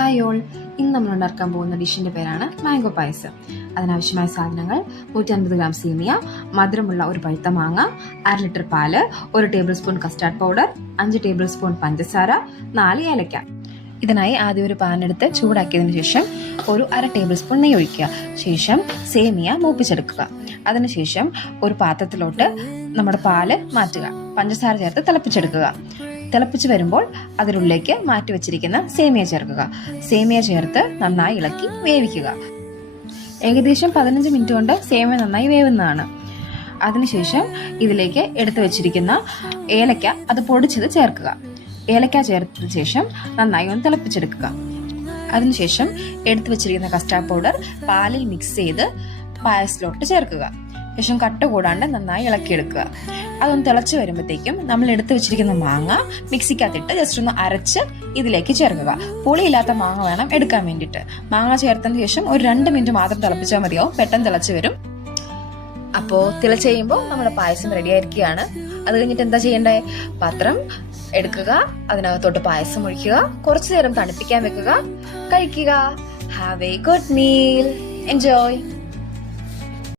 Hi all, ഇന്ന് നമ്മൾ ഉണ്ടാക്കാൻ പോകുന്ന ഡിഷിൻ്റെ പേരാണ് മാംഗോ പായസം. അതിനാവശ്യമായ സാധനങ്ങൾ 150 ഗ്രാം സേമിയ, മധുരമുള്ള ഒരു പഴുത്ത മാങ്ങ, 1/2 ലിറ്റർ പാല്, 1 table spoon custard powder, 5 table spoon പഞ്ചസാര, 4 ഏലക്ക. ഇതിനായി ആദ്യം ഒരു പാൻ എടുത്ത് ചൂടാക്കിയതിനു ശേഷം ഒരു 1/2 ടേബിൾ സ്പൂൺ നെയ്യ് ഒഴിക്കുക. ശേഷം സേമിയ മൂപ്പിച്ചെടുക്കുക. അതിനുശേഷം ഒരു പാത്രത്തിലോട്ട് നമ്മുടെ പാല് മാറ്റുക. പഞ്ചസാര ചേർത്ത് തിളപ്പിച്ചെടുക്കുക. തിളപ്പിച്ച് വരുമ്പോൾ അതിനുള്ളിലേക്ക് മാറ്റി വെച്ചിരിക്കുന്ന സേമിയ ചേർക്കുക. സേമിയ ചേർത്ത് നന്നായി ഇളക്കി വേവിക്കുക. ഏകദേശം 15 മിനിറ്റ് കൊണ്ട് സേമിയ നന്നായി വേവുന്നതാണ്. അതിനുശേഷം ഇതിലേക്ക് എടുത്തു വെച്ചിരിക്കുന്ന ഏലക്ക അത് പൊടിച്ചത് ചേർക്കുക. ഏലക്ക ചേർത്തതിന് ശേഷം നന്നായി ഒന്ന് തിളപ്പിച്ചെടുക്കുക. അതിനുശേഷം എടുത്തു വെച്ചിരിക്കുന്ന കസ്റ്റാർഡ് പൗഡർ പാലിൽ മിക്സ് ചെയ്ത് പായസത്തിലോട്ട് ചേർക്കുക. ശേഷം കട്ട കൂടാണ്ട് നന്നായി ഇളക്കിയെടുക്കുക. അതൊന്ന് തിളച്ച് വരുമ്പോഴത്തേക്കും നമ്മൾ എടുത്തു വെച്ചിരിക്കുന്ന മാങ്ങ മിക്സിക്കകത്തിട്ട് ജസ്റ്റ് ഒന്ന് അരച്ച് ഇതിലേക്ക് ചേർക്കുക. പുളിയില്ലാത്ത മാങ്ങ വേണം എടുക്കാൻ വേണ്ടിയിട്ട്. മാങ്ങ ചേർത്തതിന് ശേഷം ഒരു 2 മിനിറ്റ് മാത്രം തിളപ്പിച്ചാൽ മതിയാവും. പെട്ടെന്ന് തിളച്ച് വരും. അപ്പോൾ തിളച്ച് കഴിയുമ്പോൾ നമ്മുടെ പായസം റെഡി ആയിരിക്കുകയാണ്. അത് കഴിഞ്ഞിട്ട് എന്താ ചെയ്യേണ്ടേ? പാത്രം എടുക്കുക, അതിനകത്തോട്ട് പായസം ഒഴിക്കുക, കുറച്ചു നേരം തണുപ്പിക്കാൻ വെക്കുക, കഴിക്കുക. Have A good meal. Enjoy.